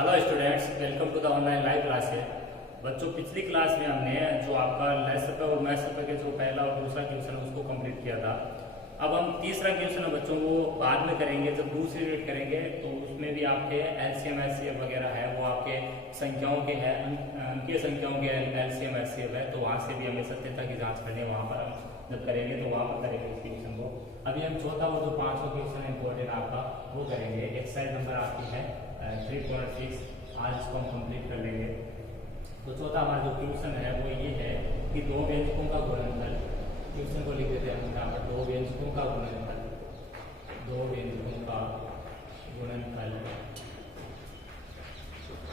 Hello students, welcome to the online live class है। बच्चों, पिछली क्लास में हमने जो आपका लेस पे और मैथ्स पे के जो पहला और दूसरा क्वेश्चन है उसको कंप्लीट किया था। अब हम तीसरा क्वेश्चन है बच्चों वो बाद में करेंगे, जब दूसरी यूनिट करेंगे तो उसमें भी आपके एलसीएम एचसीएफ वगैरह है, वो आपके संख्याओं के है, अंकीय संख्याओं के एलसीएम एचसीएफ है, तो वहाँ से भी हमें सत्यता की जाँच करनी है। वहाँ पर हम जब करेंगे तो वहाँ पर करेंगे इस क्वेश्चन को। अभी हम चौथा वो जो 5वां क्वेश्चन है इंपॉर्टेंट आपका वो करेंगे। एक्सरसाइज नंबर आपकी है 3.6। आज इसको हम कंप्लीट कर लेंगे। तो चौथा हमारा जो क्वेश्चन है वो ये है कि दो व्यंजकों का गुणनफल, क्वेश्चन को लिख देते हैं हम यहाँ पर, दो व्यंजकों का गुणनफल, दो व्यंजकों का गुणनफल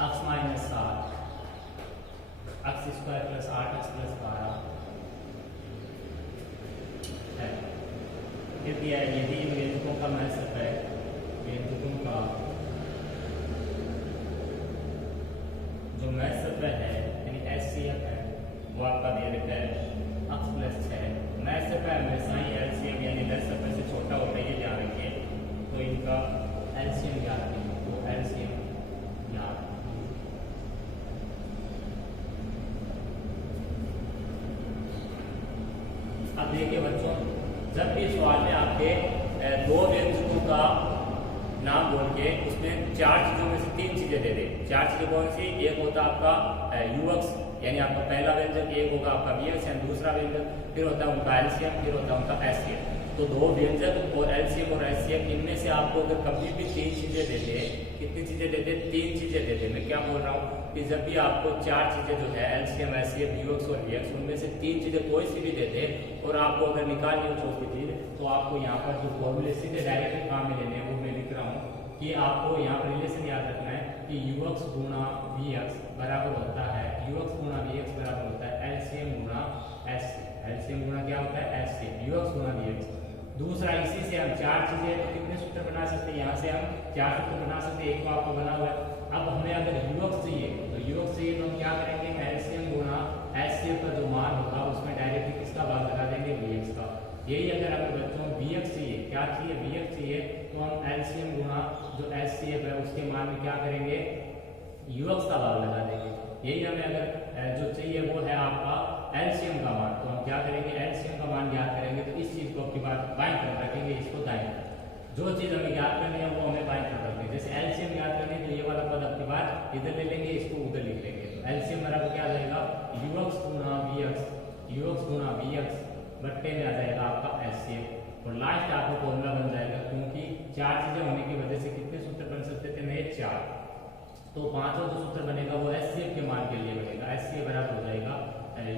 x minus 7 x square plus 8x plus 12 है। यदि इन व्यंजकों का महत्व है, व्यंजकों का जो महत्व है यानी एचसीएफ है वो आपका दे देता है x प्लस 6। महत्व हमेशा ही एलसीएम यानी महत्व से छोटा होता है, ये ध्यान रखिए। तो इनका एलसीएम ज्ञात कीजिए, तो एलसीएम ज्ञात। अब देखिए बच्चों, जब भी सवाल में आपके दो व्यंजकों का नाम बोल के उसमें चार चीजों में से तीन चीजें दे दे। चार चीजें कौन सी? एक होता आपका युवक्स यानी आपका पहला व्यंजक, एक होगा आपका वियक्स यानी दूसरा व्यंजक, फिर होता है उनका एलसीएम, फिर होता है उनका एचसीएफ। तो दो व्यंजक और एलसीएम और एचसीएफ, इनमें से आपको अगर कभी भी तीन चीजें देते, कितनी चीजें देते? तीन चीजें देते। मैं क्या बोल रहा हूँ कि जब भी आपको चार चीजें जो है एलसीएम एचसीएफ युवक्स और वियक्स, उनमें से तीन चीजें कोई सी भी देते और आपको अगर निकालनी हो चौथी चीज, तो आपको यहाँ पर जो फॉर्मूले सीधे डायरेक्ट काम में लेने हैं वो मैं लिख रहा हूँ कि आपको यहाँ पर रिलेशन याद रखना है कि युवक्स गुणा वीएक्स बराबर होता है, युवक्स गुणा वीएक्स बराबर होता है एलसीएम गुणा एचसीएफ। एलसीएम गुणा क्या होता है? एचसीएफ, युवक्स गुणा वीएक्स। दूसरा, इसी से हम चार चीजें तो कितने सूत्र बना सकते हैं? यहाँ से हम चार सूत्र बना सकते हैं, एक तो आपको बना हुआ है। अब हमें अगर युवक्स चाहिए तो युवक्स चाहिए तो हम क्या करेंगे? एलसीएम गुणा एचसीएफ का जो मान होगा उसमें डायरेक्टली किसका भाग लगा देंगे? वीएक्स का। यही अगर हमें बच्चों वीएक्स चाहिए, क्या चाहिए? वीएक्स चाहिए, तो हम एलसीएम गुणा जो एचसीएफ है उसके मान में क्या करेंगे? युवक्स का भाग लगा देंगे। यही हमें अगर जो चाहिए वो है आपका एलसीएम का मान, तो हम क्या करेंगे? एलसीएम का मान ज्ञात करेंगे। तो इस चीज को आपकी बात बाएं तरफ रखेंगे, इसको दाएं तरफ। जो चीज हमें ज्ञात करनी है वो हमें बाएं तरफ रखेंगे। जैसे एलसीएम ज्ञात करनी है तो ये वाला पद आपकी बात इधर ले लेंगे, इसको उधर लिख लेंगे। तो एलसीएम बराबर क्या आ जाएगा? युवक्स गुणा वीएक्स, युवक्स गुणा वीएक्स बट्टे में आ जाएगा आपका एचसीएफ। और लास्ट आपका फॉर्मूला बन जाएगा, क्योंकि चार चीजें होने की वजह से कितने सूत्र बन सकते थे? नए चार। तो पांचवा जो सूत्र बनेगा वो एचसीएफ के मान के लिए बनेगा। एचसीएफ बराबर हो जाएगा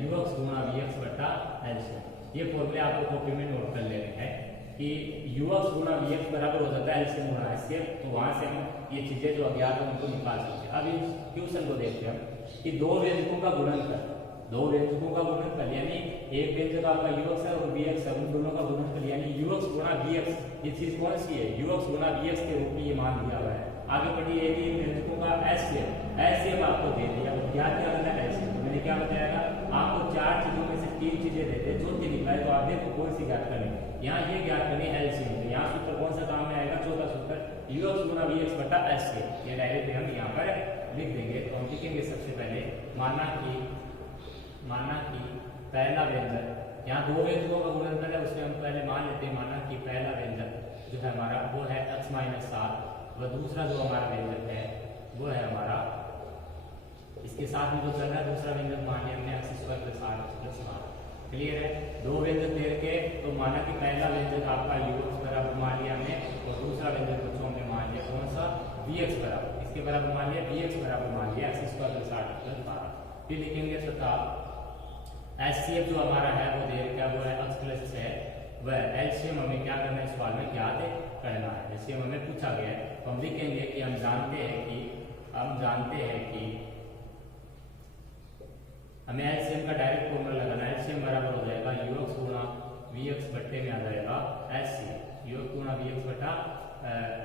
युवक्स गुणा वीएक्स बट्टा एलसीएम। ये फॉर्मूले आपको कॉपी में नोट कर लेने हैं कि युवक्स गुणा वीएक्स बराबर हो जाता है एलसीएम गुणा एचसीएफ। तो वहां से हम ये चीजें जो अज्ञात है उनको निकाल सकते हैं। अब इस क्वेश्चन को देखते हैं कि दो व्यंजकों का गुणनफल, दो व्यंजकों का गुणनफल यानी एक व्यंजक आपका युवक्स है और वीएक्स है, उन दोनों का गुणनफल यानी युवक्स गुणा वीएक्स। ये चीज कौन सी है? युवक्स गुणा वीएक्स के रूप में ये मान दिया हुआ है। आगे बढ़िए, इन व्यंजकों का एचसीएफ, एचसीएफ आपको दे दिया, क्या क्या करना है? एचसीएफ मैंने क्या बताया? आपको चार चीजों में से तीन चीजें देते, चौथी निकाले तो आप देखो कौन सी ज्ञात करनी। यहाँ ये ज्ञात करनी एलसीएम, तो यहाँ सूत्र कौन सा काम में आएगा? चौथा सूत्र युवक्स गुणा वीएक्स बटा एचसीएफ। ये डायरेक्ट हम यहाँ पर लिख देंगे। तो हम लिखेंगे सबसे पहले माना कि पहला व्यंजक, यहाँ दो व्यंजकों का गुणनफल है उसमें हम पहले मान लेते हैं, माना कि पहला व्यंजक जो है हमारा वो है x माइनस 7, वह दूसरा जो हमारा व्यंजक है वो है हमारा, इसके साथ में जो चल रहा है दूसरा व्यंजक मान लिया हमने x square plus 8x plus 12। Clear है? दो व्यंजक दे के तो माना कि पहला व्यंजक आपका युवक्स बराबर मान लिया हमने और दूसरा व्यंजक बच्चों हमने मान लिया कौन सा? वीएक्स बराबर, इसके बराबर मान लिया वीएक्स बराबर मान लिया x square plus 8x plus 12। फिर लिखेंगे तथा एचसीएफ जो हमारा है वो दे रखा है वो है x प्लस 6। वह एलसीएम हमें क्या करना है? इस सवाल में ज्ञात करना है, एलसीएम हमें पूछा गया है। तो हम लिखेंगे कि हम जानते हैं कि हमें एलसीएम का डायरेक्ट फॉर्मूला लगाना है। एलसीएम बराबर हो जाएगा युवक्स गुणा वीएक्स बट्टे में आ जाएगा एचसीएफ, युवक्स गुणा वीएक्स बट्टा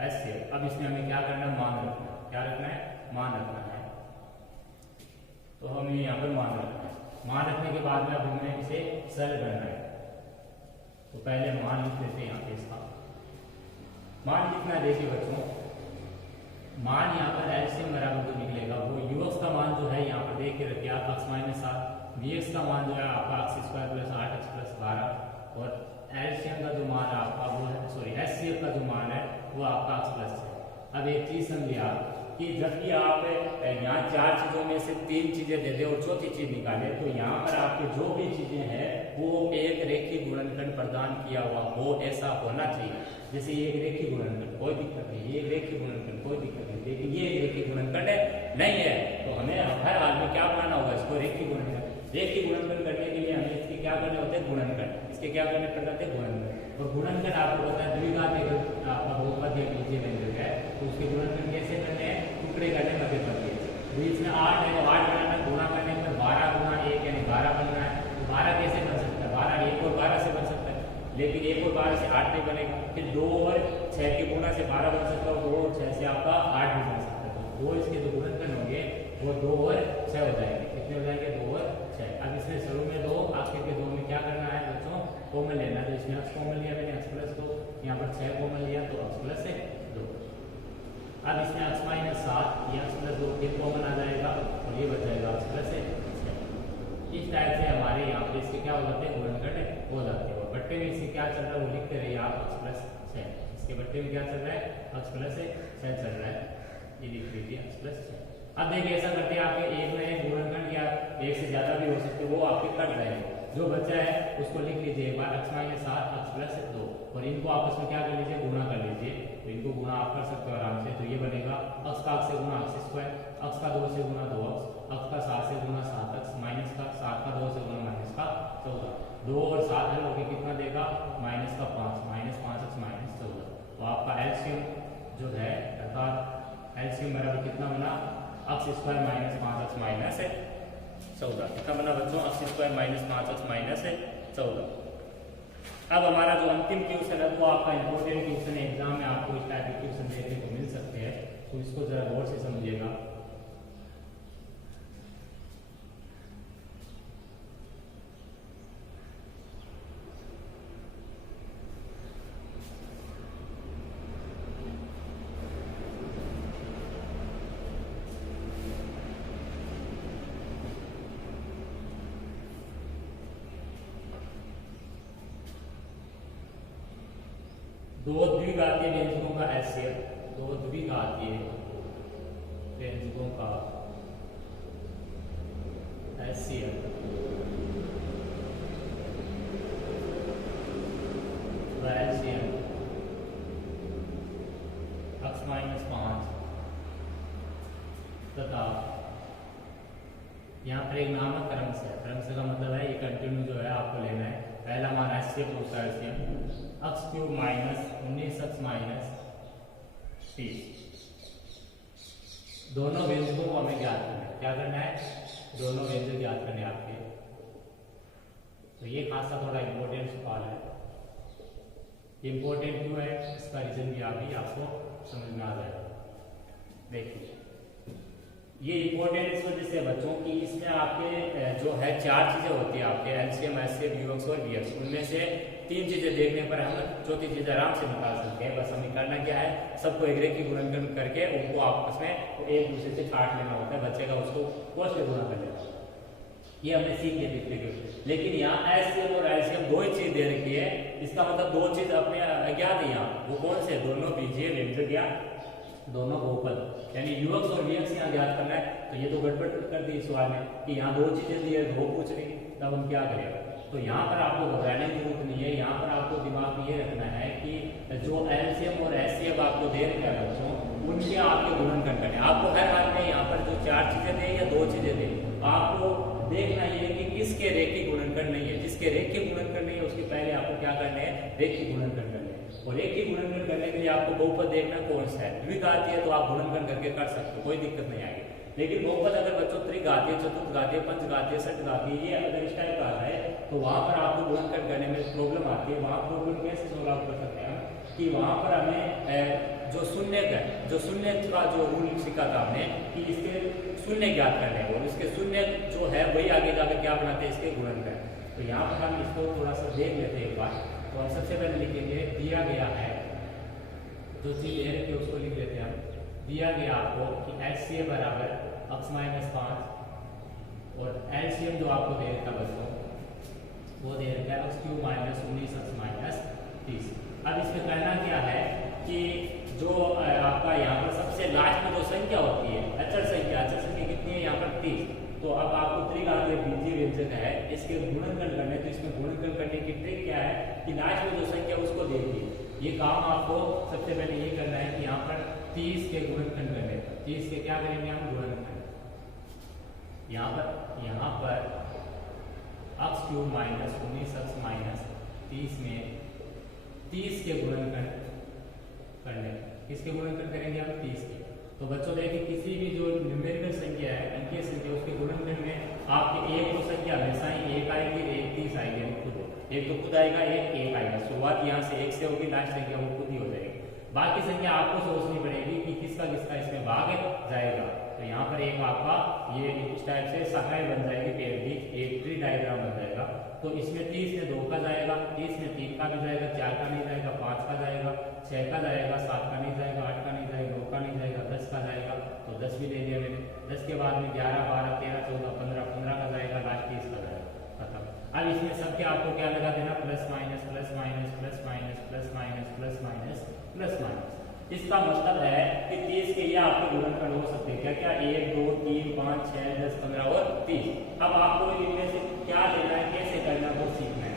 एचसीएफ। अब इसमें हमें क्या करना है? मान रखना है। क्या रखना है? मान रखना है। तो हमें यहाँ पर मान रखना है। मान रखने के बाद में अब हमें इसे सरल करना है। तो पहले मान लिख लेते हैं यहाँ पे, इसका मान लिखना है। देखिए बच्चों, मान यहाँ पर एलसीएम बराबर जो निकलेगा वो यूएक्स का मान जो है यहाँ पर देख के रखिए आप x माइनस 7, वीएक्स का मान जो है आपका x square plus 8x plus 12 और एलसीएम का जो मान है आपका वो है सॉरी एचसीएफ का जो मान है वो आपका x प्लस 6। अब एक चीज समझिए आप कि जब भी आप यहाँ 4 चीजों में से 3 चीजें दे दे और चौथी चीज निकाले तो यहाँ पर आपके जो भी चीजें हैं वो एक रेखीय गुणनखंड प्रदान किया हुआ हो ऐसा होना चाहिए। जैसे ये एक रेखीय गुणनखंड कोई दिक्कत नहीं, ये एक रेखीय गुणनखंड कोई दिक्कत नहीं, लेकिन ये एक रेखीय गुणनखंड नहीं है तो हमें हर हाल में क्या बनाना होगा इसको रेखीय गुणनखंड। रेखीय गुणनखंड करने के लिए हमें इसके क्या करने होते हैं गुणनखंड, इसके क्या करने पड़ते हैं गुणनखंड। और गुणनखंड आपको पता है द्विघात आपका बहुपद या बीजीय व्यंजक है तो उसके गुणनखंड कैसे करने हैं, टुकड़े करने मध्य पद के बीच में 8 है तो 8 बनाना, गुणा करने पर 12 गुणा 1 यानी 12 बनना है। तो 12 कैसे बन सकता है, 12 1 और 12 से बन सकता है, लेकिन 1 और 12 से 8 नहीं बनेगा। फिर 2 और 6 के गुणा से 12 बन सकता है, 2 और 6 से आपका 8 भी बन सकता है। तो 2 इसके जो गुणनखंड होंगे वो 2 और 6 हो जाएंगे। कितने हो जाएंगे, 2 और 6। अब इसमें शुरू में 2 आखिर के 2 में क्या करना है बच्चों, कॉमन लेना है। तो इसमें x कॉमन लिया मैंने, x प्लस 2, यहाँ पर 6 कॉमन लिया तो x प्लस 2। अब इसमें x माइनस 7 ये x प्लस 2 फिर कॉमन आ जाएगा और ये बच जाएगा x प्लस 6। इस टाइप से हमारे यहाँ पे इसके क्या हो जाते हैं, गुणनखंड हो जाते हैं। और बट्टे में इससे क्या चल रहा है वो लिखते रहिए आप, x प्लस 6। इसके बट्टे में क्या चल रहा है, x प्लस 6 चल रहा है, ये लिख लीजिए x प्लस 6। अब देखिए ऐसा करते हैं आपके एक में एक गुणनखंड या एक से ज्यादा भी हो सकते वो आपके कट जाएंगे। जो बच्चा है उसको लिख लीजिए एक बार x माइनस 7 x प्लस 2 और इनको आपस में क्या कर लीजिए, गुणा कर लीजिए। तो इनको गुणा आप कर सकते हो आराम से। तो ये बनेगा x का x से गुणा x स्क्वायर, x का 2 से गुणा 2x, x का 7 से गुणा 7x, माइनस का 7 का 2 से गुणा माइनस का 14। 2 और 7 हल होकर कितना देगा, माइनस का 5, माइनस 5x माइनस 14। तो आपका एलसीएम जो है अर्थात एलसीएम बराबर कितना बना, x square minus 5x minus 14। कितना बना बच्चों, x square minus 5x minus 14। अब हमारा जो अंतिम क्वेश्चन है वो आपका इंपॉर्टेंट क्वेश्चन है, एग्जाम में आपको इस टाइप के क्वेश्चन देखने को मिल सकते हैं, तो इसको जरा गौर से समझिएगा। दो द्विघातीय व्यंजकों का एचसीएफ, दो द्विघातीय व्यंजकों का एचसीएफ एलसीएम x माइनस 5 तथा यहाँ पर एक नामक क्रमश है, क्रमश का मतलब है ये कंटिन्यू जो है आपको लेना है। पहला मान एचसीएफ दूसरा LCM x cube minus 19x minus 30। दोनों व्यंजकों को हमें ज्ञात करना है। क्या करना है, दोनों व्यंजक ज्ञात करने आपके। तो ये खासा थोड़ा इंपॉर्टेंट सवाल है। इंपॉर्टेंट क्यों है इसका रीजन भी अभी आपको समझ में आ जाएगा। देखिए ये इंपॉर्टेंट इस वजह से बच्चों की इसमें आपके जो है 4 चीजें होती है आपके एलसीएम एचसीएफ यूएक्स और वीएक्स, उनमें से 3 चीजें देखने पर हम चौथी चीज आराम से निकाल सकते हैं। बस हमें करना क्या है, सबको एक रेखीय गुणनखंड करके उनको आपस में एक दूसरे से काट लेना होता है, बच्चे का उसको कोस से गुणा कर लेना। ये हमने सीख लिया पिछले के। लेकिन यहाँ एचसीएफ और एलसीएम 2 ही चीज दे रखी है, इसका मतलब 2 चीज अपने अज्ञात है यहाँ। वो कौन से, दोनों बीजीय व्यंजक या दोनों बहुपद, यानी यूएक्स और वीएक्स यहाँ ज्ञात करना है। तो ये तो गड़बड़ कर दी सवाल में कि यहाँ 2 चीजें दी है, 2 पूछ रही, तब हम क्या करेंगे। तो यहाँ पर आपको घबराने की जरूरत नहीं है। यहाँ पर आपको दिमाग में ये रखना है कि जो एलसीएम और एचसीएफ आपको दे रखे हैं बच्चों, उनके आपके गुणनखंड करने। आपको हर हाल में यहाँ पर जो 4 चीजें दे या 2 चीजें दे, आपको देखना ये कि किसके रेखीय गुणनखंड नहीं है। जिसके रेखीय गुणनखंड नहीं है उसके पहले आपको क्या करना है, रेखीय गुणनखंड करना है। और रेखीय गुणनखंड करने के लिए आपको बहुपद देखना कौन सा है। द्विघातीय है तो आप गुणनखंड करके कर सकते हो, कोई दिक्कत नहीं आएगी। लेकिन बहुपद अगर बच्चों त्रिघातीय, चतुर्थघातीय, पंचघातीय, षटघातीय ये अगर इस टाइप का आता है तो वहां पर आपको गुणनखंड करने में प्रॉब्लम आती है। वहां प्रॉब्लम कैसे सोल्व आउट कर सकते हैं कि वहां पर हमें जो शून्य का जो रूल सीखा था हमने कि इसके शून्य ज्ञात करने हैं और इसके शून्य जो है वही आगे जाकर क्या बनाते हैं, इसके गुणनखंड। तो यहाँ पर हम इसको थोड़ा सा देख लेते हैं एक बार। तो हम सबसे पहले लिखेंगे दिया गया है, जो चीज दे रखी है उसको लिख लेते हैं हम दिया गया आपको कि HCF बराबर x माइनस 5 और LCM जो आपको दे रखा बच्चों वो दे रखा है x³ माइनस 19 x माइनस 30। अब इसमें करना क्या है कि जो आपका यहाँ पर सबसे लास्ट में जो संख्या होती है अचर संख्या कितनी है यहाँ पर 30। तो अब आपको त्रिघातीय बीजीय व्यंजक है इसके गुणनखंड करने, तो इसमें गुणनखंड करने की ट्रिक क्या है कि लास्ट में जो संख्या उसको देखिए। ये काम आपको सबसे पहले ये करना है कि यहाँ पर 30 के गुणनखंड करने, 30 के क्या करेंगे हम गुणनखंड। यहाँ पर x³ माइनस 19 x माइनस 30 में 30 के गुणनखंड करने, किसके गुणनखंड करेंगे हम 30 के। तो बच्चों देखिए किसी भी जो न्यूमेरिकल संख्या है अंकीय संख्या उसके गुणनखंड में आपके एक तो संख्या हमेशा ही एक आएगी, एक 30 आएगी, एक तो खुद आएगा, एक आएगा। शुरुआत यहाँ से एक से होगी, लास्ट संख्या वो खुद ही हो जाएगी। बाकी संख्या आपको सोचनी पड़ेगी कि किसका किसका इसमें भाग जाएगा। तो यहाँ पर एक आपका ये इस टाइप से शाखाएं बन जाएगी, पेड़ की एक ट्री डायग्राम बन जाएगा। तो इसमें 30 में 2 का जाएगा, 30 में 3 का भी जाएगा, 4 का नहीं जाएगा, 5 का जाएगा, 6 का जाएगा, 7 का नहीं जाएगा, 8 का नहीं जाएगा, 9 का नहीं जाएगा, 10 का जाएगा। तो 10 भी ले लिया मैंने। 10 के बाद में 11, 12, 13, 14, 15, 15 का जाएगा, लास्ट 30 का जाएगा, खत्म। अब इसमें सबके आपको क्या लगा देना, plus minus plus minus plus minus plus minus plus minus plus minus. इसका मतलब है कि 30 के ये आपके गुणनखंड हो सकते हैं क्या क्या, 1, 2, 3, 5, 6, 10, 15 और 30। अब आपको इनमें से क्या लेना है, कैसे करना है वो सीखना है।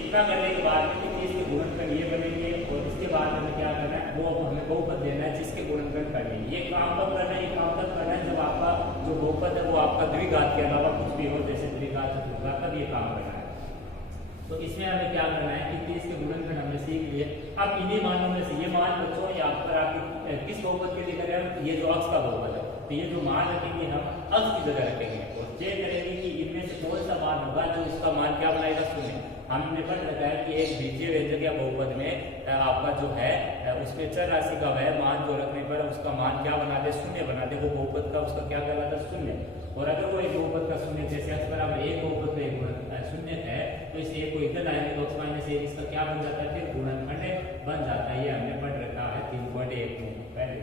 इतना करने के बाद में 30 के गुणनखंड ये बनेंगे और इसके बाद हमें क्या करना है, वो हमें बहुपद देना है जिसके गुणनखंड करेंगे। ये काम कब करना है, ये काम कब करना है जब आपका जो बहुपद है वो आपका द्विघात के अलावा कुछ भी हो, जैसे द्विघात चतुर्घात, तब ये काम करना है। तो इसमें हमें क्या करना है कि 30 के गुणनखंड हमने सीख लिए। अब इन्हीं मानों में से ये मान बच्चों यहाँ पर आपकी किस बहुपद के लिए करें, ये जो अक्ष का बहुपद है, तो ये जो मान रखेंगे हम अक्ष की जगह रखेंगे और चेक करेंगे कि इनमें से कौन सा मान होगा जो इसका मान क्या बनाएगा, शून्य। हमने पढ़ रखा है कि एक बीजीय व्यंजक या बहुपद में आपका जो है उसमें चर राशि का वह मान जो रखने पर उसका मान क्या बना दे, शून्य बना दे। वो बहुपद का उसका क्या कहलाता है, शून्य। और अगर वो एक बहुपद का शून्य, जैसे x बराबर एक बहुपद का एक शून्य है, तो इस एक को इधर लाएंगे तो x माइनस 1 इसका क्या बन जाता है, फिर गुणनखंड बन जाता है। ये हमने पढ़ रखा है 3.1 में पहले।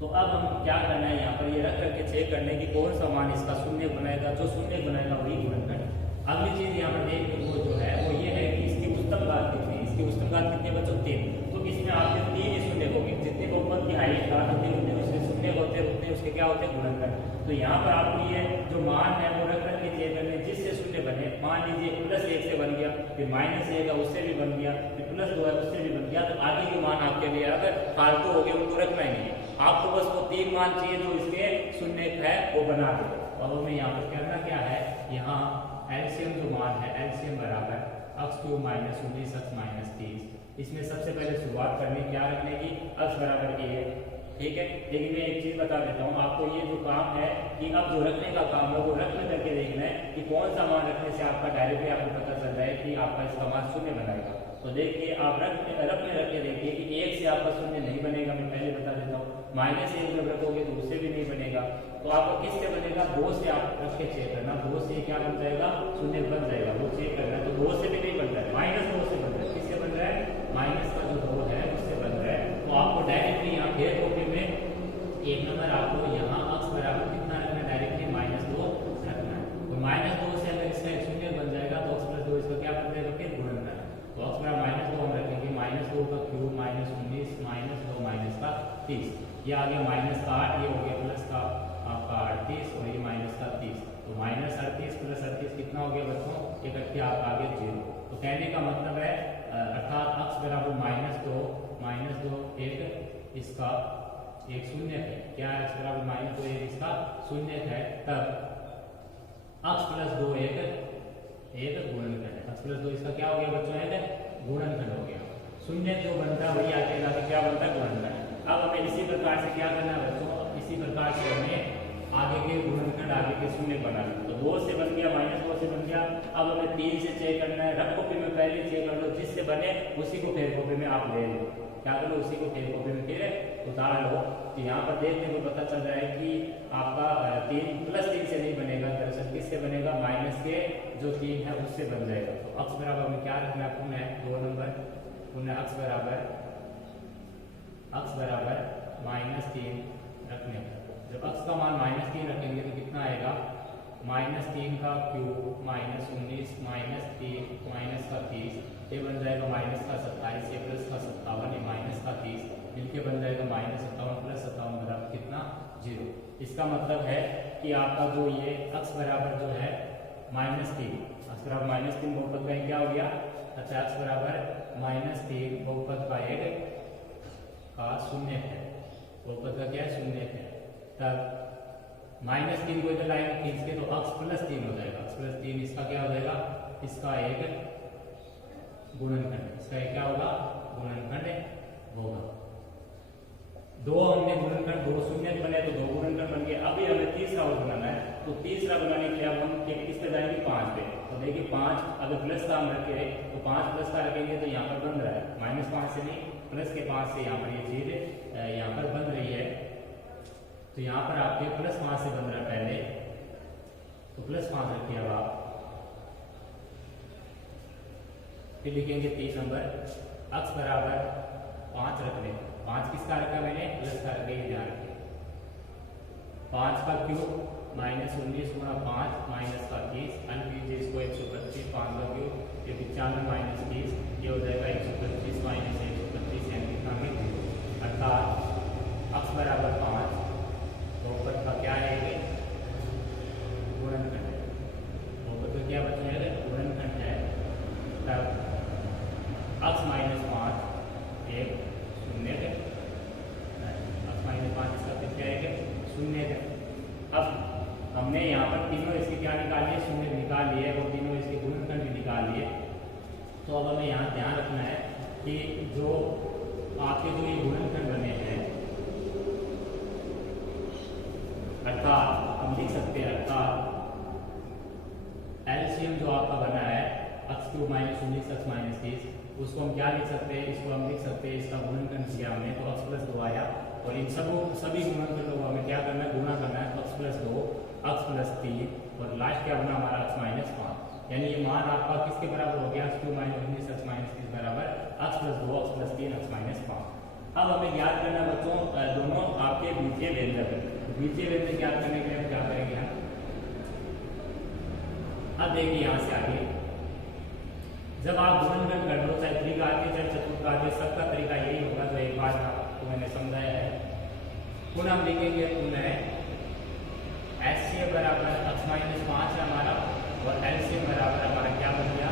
तो अब हम क्या करना है, यहाँ पर ये रख करके चेक करने की कौन सा मान इसका शून्य बनाएगा, जो शून्य बनाएगा वही गुणनखंड। अगली चीज यहाँ पर देखिए वो जो है वो ये है कि इसकी उच्चतम घात कितनी है, इसकी उच्चतम घात कितनी बच्चों 3। तो इसमें आपके 3 ही शून्य होंगे, जितने बहुपद की हाइट घात होती है उसके शून्य होते उतने उसके क्या होते हैं, गुणनखंड। तो यहाँ पर आपको ये जो मान है वो रख करके चेक करने, जिससे शून्य बने। मान लीजिए +1 से बन गया, फिर -1 है उससे भी बन गया, फिर +2 है उससे भी बन गया। तो आगे के मान आपके लिए अगर फालतू हो गए उनको रखना ही नहीं है, आपको बस वो 3 मान चाहिए जो इसके शून्य है वो बना दो। और हमें यहाँ पर करना क्या है, यहाँ एलसीएम जो मान है, एलसीएम बराबर x³ माइनस 19 x माइनस 30। इसमें सबसे पहले शुरुआत करनी क्या रखने की, x बराबर a, ठीक है। लेकिन मैं एक चीज बता देता हूँ आपको, ये जो काम है कि अब जो रखने का काम है वो रखने करके देखना है कि कौन सा मान रखने से आपका डायरेक्टली आपको पता चल जाए कि आपका इसका मान शून्य बनाएगा। तो देखिए आप रखने रख के देखिए कि 1 से आपका शून्य नहीं बनेगा, मैं पहले बता देता हूँ। -1 जब रखोगे तो उससे भी नहीं बनेगा। तो आपको किससे बनेगा, 2 से आप रख के चेक करना, 2 से क्या बन जाएगा, शून्य बन जाएगा, वो चेक करना। तो 2 से भी नहीं बन रहा है, -2 से बन रहा है। किससे बन रहा है, माइनस का जो 2 है उससे बन रहा है। तो आपको डायरेक्टली यहाँ फेर कॉपी में 1 नंबर आपको यहाँ x बराबर कितना रखना है, डायरेक्टली -2 रखना है। तो -2 से अगर इसका शून्य बन जाएगा तो x + 2 इसका क्या बन जाएगा, फिर गुणनखंड। तो x बराबर -2 हम रखेंगे, -2 का क्यूब माइनस 19 -2 माइनस का 30। ये आ गया -8, ये हो गया प्लस का आपका 38 और ये माइनस का 30। तो -38 + 38 कितना हो गया बच्चों, इकट्ठे आप आगे 0। तो कहने का मतलब है अर्थात x बराबर -2 एक इसका एक शून्य है, क्या है, x बराबर -2 एक इसका शून्य है, तब x + 2 एक गुणनखंड है। x + 2 इसका क्या हो गया बच्चों, एक गुणनखंड हो गया। शून्य जो बनता है वही आगे जाके क्या बनता है, गुणनखंड। अब हमें इसी प्रकार से क्या करना है बच्चों, इसी प्रकार से हमें आगे के गुणनखंड आगे के शून्य बनाना। तो 2 से बन गया, -2 से बन गया। अब हमें 3 से चेक करना है, रफ कॉपी में पहले चेक कर लो, जिससे बने उसी को फेर कॉपी में आप ले लो। क्या करो, उसी को फेर कॉपी में फिर उतार लो। तो यहाँ पर देखने को पता चल रहा है कि आपका 3 + 3 से नहीं बनेगा, दरअसल किससे बनेगा, माइनस के जो 3 है उससे बन जाएगा। तो x बराबर में क्या रखना है, पुनः 2 नंबर, पुनः x बराबर -2 -3 रखने पर, जब x का मान -3 रखेंगे तो कितना आएगा, -3 का क्यूब -19 -3 माइनस का 30, ये बन जाएगा माइनस का 27, ये प्लस का 57, ये माइनस का 30, मिलके बन जाएगा -57 + 57 बराबर कितना, 0। इसका मतलब है कि आपका जो ये x बराबर जो है -3, x बराबर -3 बहुपद का क्या हो गया, अच्छा x बराबर -3 बहुपद का एक का शून्य है, बहुपद का क्या है, शून्य है। तब -3 को इधर लाएंगे खींच के तो x + 3 हो जाएगा, x + 3 इसका क्या हो जाएगा, इसका एक गुणनखंड, इसका एक क्या होगा, गुणनखंड होगा। दो हमने गुणनखंड, दो शून्य बने तो दो गुणनखंड बन गए। अभी हमें तीसरा और बनाना है, तो तीसरा बनाने के लिए अब हम किस पे जाएंगे, 5 पे। तो देखिए 5 अगर प्लस का हम रखे तो 5 प्लस का रखेंगे तो यहाँ पर बन रहा है -5 से नहीं, प्लस के 5 से यहाँ पर ये चीज यहाँ पर बन रही है। तो यहाँ पर आपके +5 से बन रहा है पहले, तो +5 रखिए। अब आप फिर लिखेंगे 3 नंबर, x बराबर 5 रख लें। 5 किसका रखा मैंने, प्लस का रखे, ध्यान रखें। 5 का क्यूब -19 × 5 माइनस का 30, अंक कीजिए इसको 125, 5 का क्यूब ये 95 - 30, ये हो जाएगा 125 - 125 यानी कितना में 0, अर्थात x बराबर 5 बहुपद का क्या है, गुणनखंड है। बहुपद का क्या बच जाएगा, गुणनखंड है। तब x - 5 एक शून्य है, x - 5 इसका फिर क्या है, शून्य है। अब हमने यहाँ पर तीनों इसके क्या निकाल लिए, शून्य निकाल लिए और तीनों इसके गुणनखंड भी निकाल लिए। तो अब हमें यहाँ ध्यान रखना है कि जो आपके जो ये गुणनखंड बने हैं, अर्थात हम लिख सकते हैं, अर्थात एलसीएम जो आपका बना है x³ - 19 x - 30, उसको हम क्या लिख सकते हैं, इसको हम लिख सकते हैं, इसका गुणनखंड किया हमने तो x + 2 आया, और इन सभी गुणनखंडों को हमें क्या करना है, गुणा करना है। तो x + 2 x + 3 और लास्ट क्या बना हमारा x - 5, यानी ये मान आपका किसके बराबर हो गया, x³ - 19 x - 30 बराबर x + 2 x + 3 x - 5। अब हमें याद करना बच्चों दोनों आपके बीजीय व्यंजक है। बीजीय व्यंजक याद करने के लिए हम क्या करेंगे, हम अब देखिए यहाँ से आगे जब आप गुणनखंड कर लो, चाहे त्रिघातीय चाहे चतुर्घातीय, सबका तरीका यही होगा जो एक बार आपको मैंने समझाया है। पुनः हम लिखेंगे, पुनः HCF बराबर x - 5 है हमारा, और LCM बराबर हमारा क्या बन गया,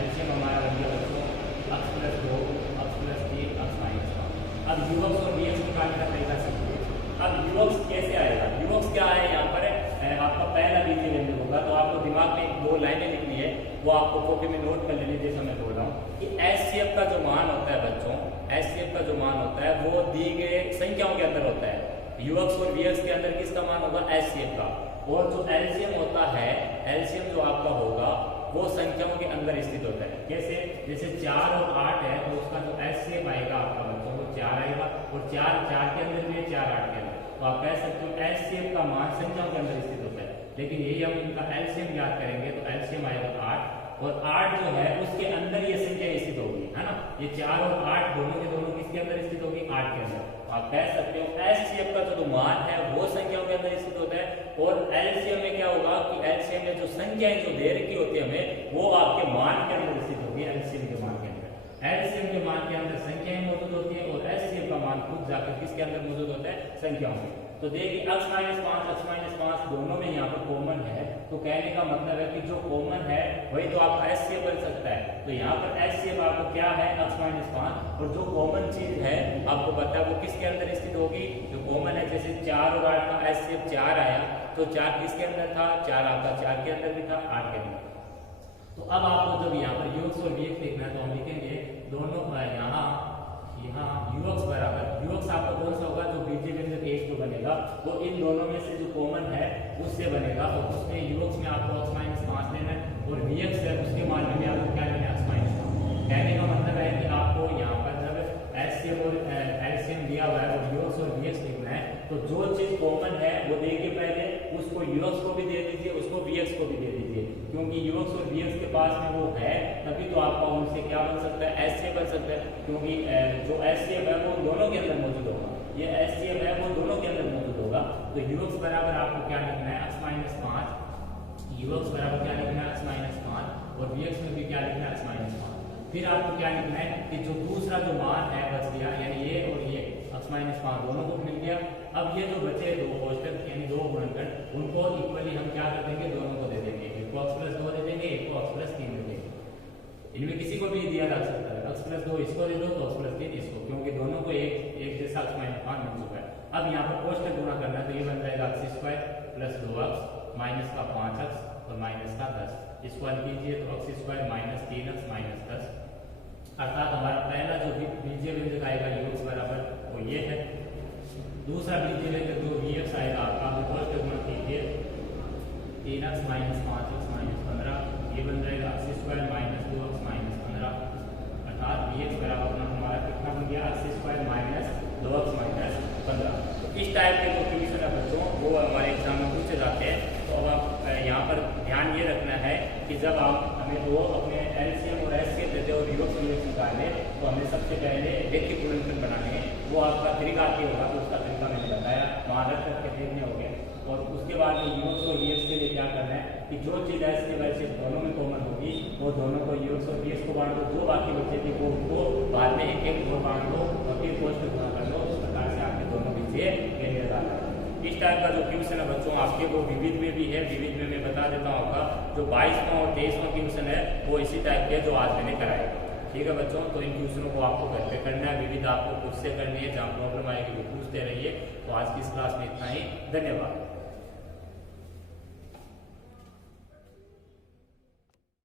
LCM हमारा बन गया बच्चों x + 2 x + 3 x - 5। अब UX और VX निकालने का तरीका सीखिए। अब UX कैसे आएगा, UX क्या है, यहाँ पर आपका पहला बीजीय व्यंजक होगा। तो आपको दिमाग में 2 लाइनें लिखनी है, वो आपको कॉपी में नोट कर लेनी, जैसा मैं बोल रहा हूँ कि HCF का जो मान होता है बच्चों, HCF का जो मान होता है वो दी गए संख्याओं के अंदर होता है। UX और VX के अंदर किसका मान होगा, HCF का। और जो LCM होता है, LCM जो आपका होगा वो संख्याओं के अंदर स्थित होता है। कैसे, जैसे 4 और 8 है तो उसका जो HCF आएगा आपका बच्चों वो 4 आएगा, और 4 के अंदर भी है, 4 8 के अंदर। तो आप कह सकते हो HCF का मान संख्याओं के अंदर स्थित होता है। लेकिन यही हम इनका LCM याद करेंगे तो LCM आएगा 8, और 8 जो है उसके अंदर ये संख्या स्थित होगी, है ना। ये 4 और 8 दोनों के दोनों किसके अंदर स्थित होगी, 8 के अंदर। आप कह सकते हो HCF का जो मान है वो संख्याओं के अंदर स्थित होता है, और LCM में क्या होगा कि LCM में जो संख्याएं जो दे रखी होती है हमें, वो आपके मान के अंदर स्थित होगी, LCM के मान के अंदर। LCM के मान के अंदर संख्याएं मौजूद होती है, और HCF का मान खुद जाकर किसके अंदर मौजूद होता है, संख्याओं में। तो देखिए x - 5 x - 5 दोनों में यहाँ पर कॉमन है, तो कहने का मतलब है कि जो कॉमन है वही तो आपका HCF बन सकता है। तो यहाँ पर HCF आपको क्या है, x - 5, और जो कॉमन चीज है आपको पता है वो किसके अंदर स्थित होगी, जो कॉमन है। जैसे 4 और 8 का HCF 4 आया, तो 4 किसके अंदर था, 4 आपका 4 के अंदर भी था, 8 के अंदर। तो अब आपको जब यहाँ पर UX और VX लिखना है तो हम लिखेंगे दोनों यहाँ UX बराबर, UX आपका कौन सा होगा, जो बीजीय व्यंजक एक जो बनेगा वो इन दोनों में से जो कॉमन है उससे बनेगा, और उसमें UX में आपको x - 5 लेना है, और VX है उसके मान में आपको क्या लेना है, x - 5। कहने का मतलब है कि आपको यहाँ पर जब HCF और LCM दिया हुआ है और UX और VX लिखना है, तो जो चीज कॉमन है वो देखिए पहले उसको UX को भी दे दीजिए, उसको VX को भी दे दीजिए, क्योंकि UX और VX के पास में वो है, तभी तो आपका उनसे क्या बन सकता है, HCF बन सकता है। क्योंकि जो HCF है वो दोनों के अंदर मौजूद होगा। ये एलसीएम है वो दोनों के अंदर मौजूद होगा। तो यूएक्स बराबर आपको क्या लिखना है x माइनस 5, यूएक्स बराबर क्या लिखना है x माइनस 5 और वीएक्स में भी क्या लिखना है x माइनस 5। फिर आपको क्या लिखना है कि जो दूसरा जो मान है बच गया यानी ये और ये x माइनस 5 दोनों को मिल गया। अब ये जो बचे दो कोष्टक यानी दो गुणनखंड उनको इक्वली हम क्या कर देंगे, दोनों को दे देंगे, एक को x प्लस 2 दे देंगे, एक को x प्लस 3 दे देंगे। इनमें किसी को भी दिया जा सकता है, x प्लस 2 इसको दे दो तो x प्लस 3 इसको, क्योंकि दोनों को एक जैसा x माइनस 5 मिल चुका है। अब यहाँ पर कोष्टक गुणा करना है तो ये बन जाएगा x square plus 2x minus का 5x और माइनस का 10, इसको हल कीजिए तो x square minus 3x minus 10, अर्थात हमारा पहला जो बीजीय व्यंजक आएगा ux बराबर वो ये है। दूसरा बीजीय व्यंजक जो vx आएगा आपका कोष्टक गुणा कीजिए 3x माइनस 5x माइनस 15, ये बन जाएगा x square minus 2x minus 15, अर्थात vx बराबर हमारा कितना बन गया x square minus 2x minus 15। तो इस टाइप के जो क्वेश्चन है बच्चों वो हमारे एग्जाम में पूछे जाते हैं। तो अब आप यहाँ पर ध्यान ये रखना है कि जब आप हमें दो अपने एलसीएम और एचसीएफ देते हो यूएक्स यूएक्स निकालने तो हमें सबसे पहले रैखिक गुणनखंड बनाने हैं, वो आपका तरीका आती होगा तो उसका तरीका मैंने बताया, वहाँ रख करके देखने होंगे। और उसके बाद में यूएक्स और वीएक्स के लिए क्या करना है कि जो चीज़ एस की वजह से दोनों में कॉमन होगी वो दोनों को यूएक्स और वीएक्स को बांट दो, जो बाकी बचे थे वो उनको बाद में एक एक और बांट दो और फिर कोष्टक गुणा कर लो, इस प्रकार से आपके दोनों बीजे क्लियर आता है। इस टाइप का जो क्वेश्चन है बच्चों आपके वो विविध में भी है, विविध में मैं बता देता हूँ आपका जो 22वां और 23वां क्वेश्चन है वो इसी टाइप के जो आज मैंने कराए। ठीक है बच्चों, तो इन क्वेश्चनों को आपको घर पे करना है, विविध आपको खुद से करनी है, जहाँ प्रॉब्लम आएगी वो पूछते रहिए। तो आज की इस क्लास में इतना ही, धन्यवाद।